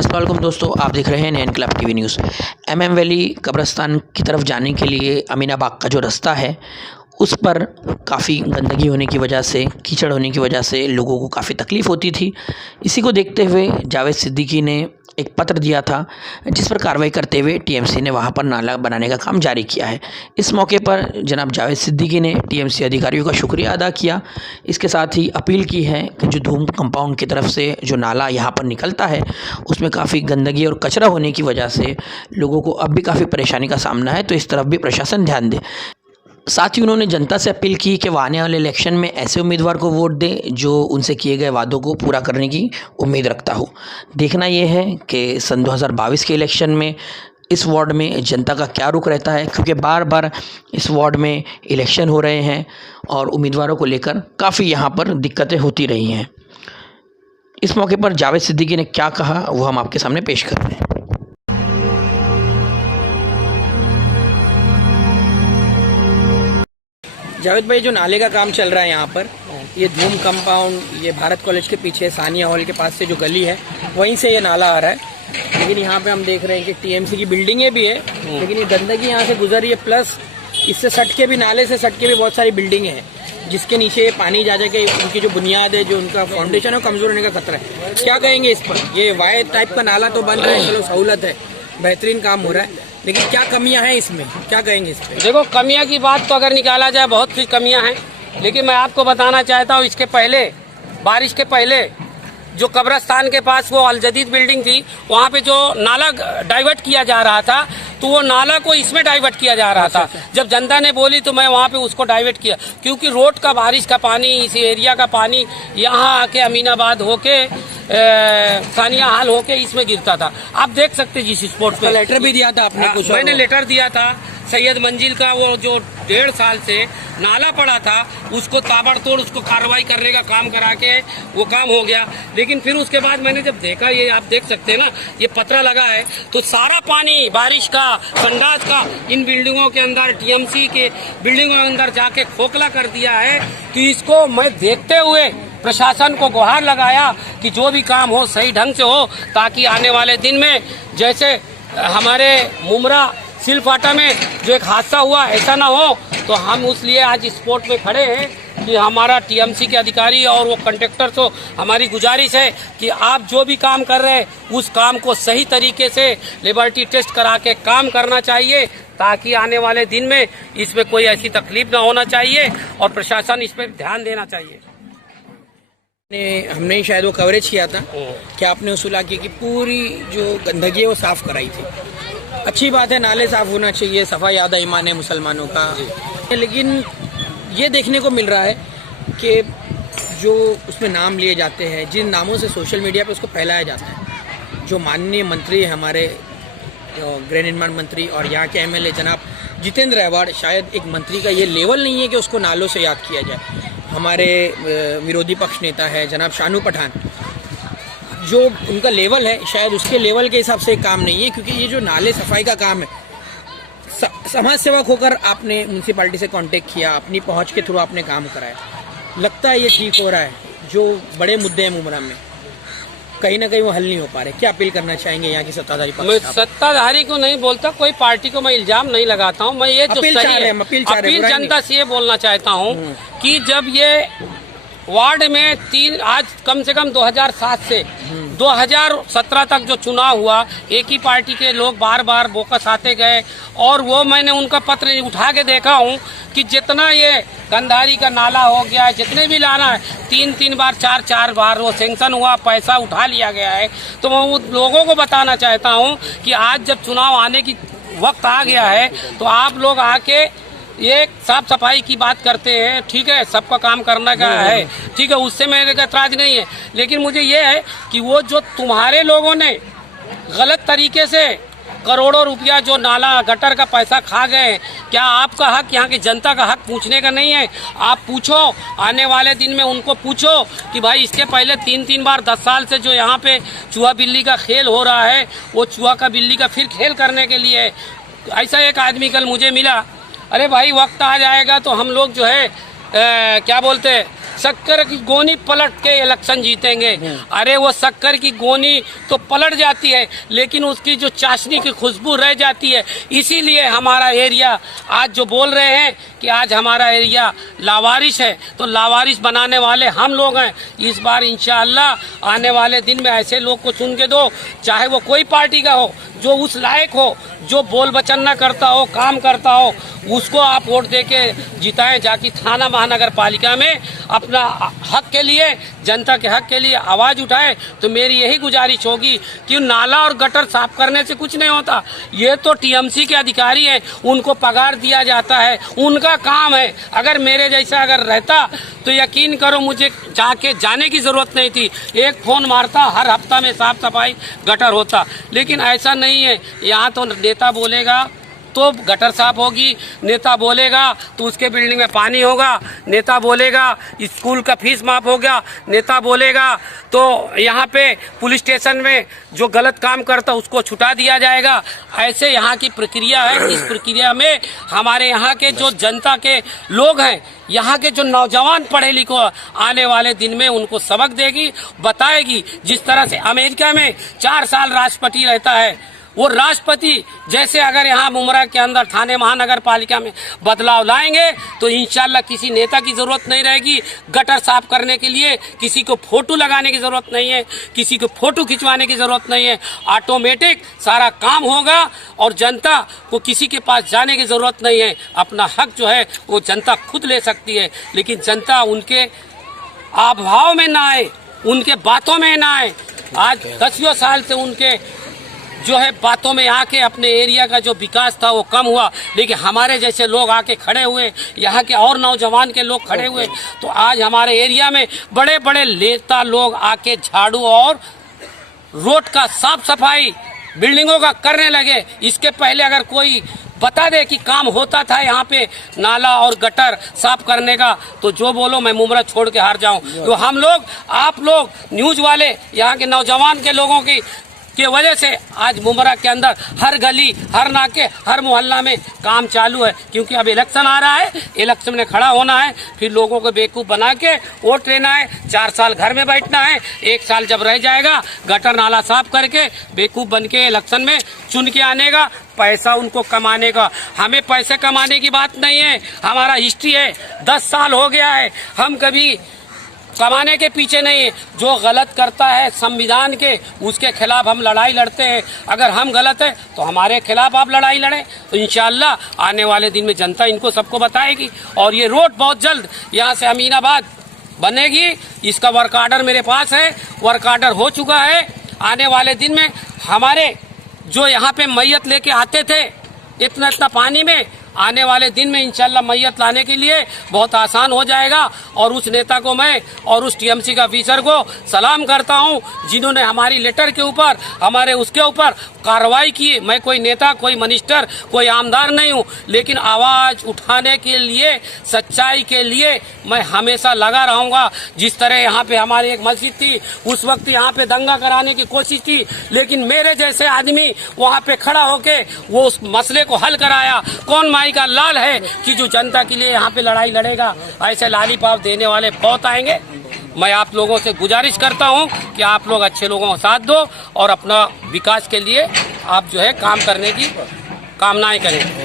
अस्सलाम वालेकुम दोस्तों, आप देख रहे हैं नैन club TV news. MM valley कब्रिस्तान की तरफ जाने के लिए अमीनाबाग का जो रास्ता है उस पर काफ़ी गंदगी होने की वजह से, कीचड़ होने की वजह से लोगों को काफ़ी तकलीफ़ होती थी। इसी को देखते हुए जावेद सिद्दीकी ने एक पत्र दिया था जिस पर कार्रवाई करते हुए TMC ने वहां पर नाला बनाने का काम जारी किया है। इस मौके पर जनाब जावेद सिद्दीकी ने TMC अधिकारियों का शुक्रिया अदा किया। इसके साथ ही अपील की है कि जो धूम कंपाउंड की तरफ से जो नाला यहाँ पर निकलता है उसमें काफ़ी गंदगी और कचरा होने की वजह से लोगों को अब भी काफ़ी परेशानी का सामना है, तो इस तरफ भी प्रशासन ध्यान दे। साथ ही उन्होंने जनता से अपील की कि वह आने वाले इलेक्शन में ऐसे उम्मीदवार को वोट दे जो उनसे किए गए वादों को पूरा करने की उम्मीद रखता हो। देखना यह है कि सन 2022 के इलेक्शन में इस वार्ड में जनता का क्या रुख रहता है, क्योंकि बार बार इस वार्ड में इलेक्शन हो रहे हैं और उम्मीदवारों को लेकर काफ़ी यहाँ पर दिक्कतें होती रही हैं। इस मौके पर जावेद सिद्दीकी ने क्या कहा वो हम आपके सामने पेश कर रहे हैं। जावेद भाई, जो नाले का काम चल रहा है यहाँ पर, ये धूम कंपाउंड, ये भारत कॉलेज के पीछे सानिया हॉल के पास से जो गली है वहीं से ये नाला आ रहा है। लेकिन यहाँ पे हम देख रहे हैं कि TMC की बिल्डिंगें भी है, लेकिन ये गंदगी यहाँ से गुजर रही है। प्लस इससे सट के भी, नाले से सट के भी बहुत सारी बिल्डिंगें हैं जिसके नीचे पानी जा जाके उनकी जो बुनियाद है, जो उनका फाउंडेशन है, कमजोर होने का खतरा है। क्या कहेंगे इस पर? ये वाई टाइप का नाला तो बन रहा है, चलो सहूलत है, बेहतरीन काम हो रहा है, लेकिन क्या कमियां हैं इसमें, क्या कहेंगे इस पर? देखो, कमियां की बात तो अगर निकाला जाए बहुत सी कमियां हैं, लेकिन मैं आपको बताना चाहता हूं, इसके पहले, बारिश के पहले जो कब्रिस्तान के पास वो अलजदीद बिल्डिंग थी, वहाँ पे जो नाला डाइवर्ट किया जा रहा था, तो वो नाला को इसमें डाइवर्ट किया जा रहा था। जब जनता ने बोली तो मैं वहाँ पे उसको डाइवर्ट किया, क्योंकि रोड का बारिश का पानी, इस एरिया का पानी यहाँ आके अमीनाबाद होके सानिया हाल होके इसमें गिरता था। आप देख सकते जिस स्पॉट पे लेटर भी दिया था आपने कुछ? मैंने लेटर दिया था सैयद मंजिल का, वो जो 1.5 साल से नाला पड़ा था उसको ताबड़तोड़ उसको कार्रवाई करने का काम करा के वो काम हो गया। लेकिन फिर उसके बाद मैंने जब देखा, ये आप देख सकते हैं ना, ये पतरा लगा है, तो सारा पानी बारिश का, संडास का इन बिल्डिंगों के अंदर, TMC के बिल्डिंगों के अंदर जाके खोखला कर दिया है। तो इसको मैं देखते हुए प्रशासन को गुहार लगाया कि जो भी काम हो सही ढंग से हो, ताकि आने वाले दिन में जैसे हमारे मुमरा सिलफाटा में जो एक हादसा हुआ ऐसा ना हो। तो हम उसलिए आज स्पॉट में खड़े हैं कि हमारा TMC के अधिकारी और वो कंट्रैक्टर को हमारी गुजारिश है कि आप जो भी काम कर रहे हैं उस काम को सही तरीके से लिबर्टी टेस्ट करा के काम करना चाहिए, ताकि आने वाले दिन में इसमें कोई ऐसी तकलीफ ना होना चाहिए और प्रशासन इस पर ध्यान देना चाहिए। हमने शायद वो कवरेज किया था कि आपने उस इलाके की पूरी जो गंदगी है वो साफ कराई थी। अच्छी बात है, नाले साफ होना चाहिए, सफाई आधा ईमान है मुसलमानों का। लेकिन ये देखने को मिल रहा है कि जो उसमें नाम लिए जाते हैं, जिन नामों से सोशल मीडिया पे उसको फैलाया जाता है, जो माननीय मंत्री है हमारे गृह निर्माण मंत्री और यहाँ के MLA जनाब जितेंद्र अहवाड़, शायद एक मंत्री का ये लेवल नहीं है कि उसको नालों से याद किया जाए। हमारे विरोधी पक्ष नेता है जनाब शानू पठान, जो उनका लेवल है शायद उसके लेवल के हिसाब से काम नहीं है, क्योंकि ये जो नाले सफाई का काम है, समाज सेवक होकर आपने म्यूनसिपालिटी से कांटेक्ट किया, अपनी पहुंच के थ्रू आपने काम कराया, लगता है ये ठीक हो रहा है। जो बड़े मुद्दे हैं मुमरा में, कहीं ना कहीं वो हल नहीं हो पा रहे। क्या अपील करना चाहेंगे यहाँ की सत्ताधारी? मैं सत्ताधारी को नहीं बोलता, कोई पार्टी को मैं इल्जाम नहीं लगाता हूँ। मैं ये जो अपील जनता से ये बोलना चाहता हूँ कि जब ये वार्ड में आज कम से कम 2007 से 2017 तक जो चुनाव हुआ, एक ही पार्टी के लोग बार बार बोकस आते गए, और वो मैंने उनका पत्र उठा के देखा हूँ कि जितना ये गंधारी का नाला हो गया है, जितने भी लाना है, 3 बार 4 बार वो सेंक्शन हुआ, पैसा उठा लिया गया है। तो मैं उन लोगों को बताना चाहता हूँ कि आज जब चुनाव आने की वक्त आ गया है तो आप लोग आके ये साफ सफाई की बात करते हैं, ठीक है, सबका काम करना का है, ठीक है, उससे मेरे का एतराज नहीं है। लेकिन मुझे ये है कि वो जो तुम्हारे लोगों ने गलत तरीके से करोड़ों रुपया जो नाला गटर का पैसा खा गए, क्या आपका हक, यहाँ की जनता का हक पूछने का नहीं है? आप पूछो, आने वाले दिन में उनको पूछो कि भाई इसके पहले 3 बार 10 साल से जो यहाँ पे चूहा बिल्ली का खेल हो रहा है, वो चूहा का बिल्ली का फिर खेल करने के लिए। ऐसा एक आदमी कल मुझे मिला, अरे भाई वक्त आ जाएगा तो हम लोग जो है क्या बोलते हैं, शक्कर की गोनी पलट के इलेक्शन जीतेंगे। अरे वो शक्कर की गोनी तो पलट जाती है, लेकिन उसकी जो चाशनी की खुशबू रह जाती है। इसीलिए हमारा एरिया आज जो बोल रहे हैं कि आज हमारा एरिया लावारिश है, तो लावारिश बनाने वाले हम लोग हैं। इस बार इंशाअल्लाह आने वाले दिन में ऐसे लोग को चुन के दो, चाहे वो कोई पार्टी का हो, जो उस लायक हो, जो बोल वचन न करता हो, काम करता हो, उसको आप वोट दे के जिताएं, जाकि थाना महानगर पालिका में अपना हक के लिए, जनता के हक के लिए आवाज़ उठाए। तो मेरी यही गुजारिश होगी कि नाला और गटर साफ करने से कुछ नहीं होता। ये तो टीएमसी के अधिकारी हैं, उनको पगार दिया जाता है, उनका काम है। अगर मेरे जैसा अगर रहता तो यकीन करो मुझे जाने की ज़रूरत नहीं थी, एक फ़ोन मारता, हर हफ्ता में साफ सफाई गटर होता। लेकिन ऐसा नहीं है। यहाँ तो नेता बोलेगा तो गटर साफ होगी, नेता बोलेगा तो उसके बिल्डिंग में पानी होगा, नेता बोलेगा स्कूल का फीस माफ हो गया, नेता बोलेगा तो यहाँ पे पुलिस स्टेशन में जो गलत काम करता उसको छुटा दिया जाएगा। ऐसे यहाँ की प्रक्रिया है। इस प्रक्रिया में हमारे यहाँ के जो जनता के लोग हैं, यहाँ के जो नौजवान पढ़े लिखे आने वाले दिन में उनको सबक देगी, बताएगी। जिस तरह से अमेरिका में 4 साल राष्ट्रपति रहता है, वो राष्ट्रपति जैसे अगर यहाँ मुमरा के अंदर थाने महानगर पालिका में बदलाव लाएंगे तो इंशाल्लाह किसी नेता की ज़रूरत नहीं रहेगी। गटर साफ करने के लिए किसी को फोटो लगाने की ज़रूरत नहीं है, किसी को फोटो खिंचवाने की ज़रूरत नहीं है। ऑटोमेटिक सारा काम होगा और जनता को किसी के पास जाने की ज़रूरत नहीं है। अपना हक जो है वो जनता खुद ले सकती है, लेकिन जनता उनके अभाव में ना आए, उनके बातों में ना आए। आज 10 साल से उनके जो है बातों में आके अपने एरिया का जो विकास था वो कम हुआ, लेकिन हमारे जैसे लोग आके खड़े हुए, यहाँ के और नौजवान के लोग खड़े हुए, तो आज हमारे एरिया में बड़े बड़े नेता लोग आके झाड़ू और रोड का साफ सफाई बिल्डिंगों का करने लगे। इसके पहले अगर कोई बता दे कि काम होता था यहाँ पे नाला और गटर साफ करने का, तो जो बोलो मैं मुमरा छोड़ के हार जाऊं। तो हम लोग, आप लोग न्यूज़ वाले, यहाँ के नौजवान के लोगों की वजह से आज मुमरा के अंदर हर गली, हर नाके, हर मोहल्ला में काम चालू है। क्योंकि अब इलेक्शन आ रहा है, इलेक्शन में खड़ा होना है, फिर लोगों को बेवकूफ़ बना के वोट लेना है। 4 साल घर में बैठना है, 1 साल जब रह जाएगा गटर नाला साफ करके बेवकूफ़ बन के इलेक्शन में चुन के आने का, पैसा उनको कमाने का। हमें पैसे कमाने की बात नहीं है, हमारा हिस्ट्री है, 10 साल हो गया है, हम कभी कमाने के पीछे नहीं है। जो गलत करता है संविधान के, उसके खिलाफ हम लड़ाई लड़ते हैं। अगर हम गलत है तो हमारे खिलाफ आप लड़ाई लड़ें, तो इंशाअल्लाह आने वाले दिन में जनता इनको सबको बताएगी। और ये रोड बहुत जल्द यहाँ से अमीनाबाद बनेगी। इसका वर्क आर्डर मेरे पास है, वर्क आर्डर हो चुका है। आने वाले दिन में हमारे जो यहाँ पे मैयत लेके आते थे इतना इतना पानी में, आने वाले दिन में इंशाल्लाह मैयत लाने के लिए बहुत आसान हो जाएगा। और उस नेता को मैं और उस टीएमसी का ऑफिसर को सलाम करता हूं, जिन्होंने हमारी लेटर के ऊपर, हमारे उसके ऊपर कार्रवाई की। मैं कोई नेता, कोई मिनिस्टर, कोई आमदार नहीं हूं, लेकिन आवाज़ उठाने के लिए, सच्चाई के लिए मैं हमेशा लगा रहूँगा। जिस तरह यहाँ पे हमारी एक मस्जिद थी, उस वक्त यहाँ पे दंगा कराने की कोशिश थी, लेकिन मेरे जैसे आदमी वहाँ पे खड़ा होके वो उस मसले को हल कराया। कौन माई का लाल है कि जो जनता के लिए यहाँ पे लड़ाई लड़ेगा। ऐसे लालीपाप देने वाले बहुत आएंगे। मैं आप लोगों से गुजारिश करता हूँ कि आप लोग अच्छे लोगों का साथ दो और अपना विकास के लिए आप जो है काम करने की कामनाएं करें।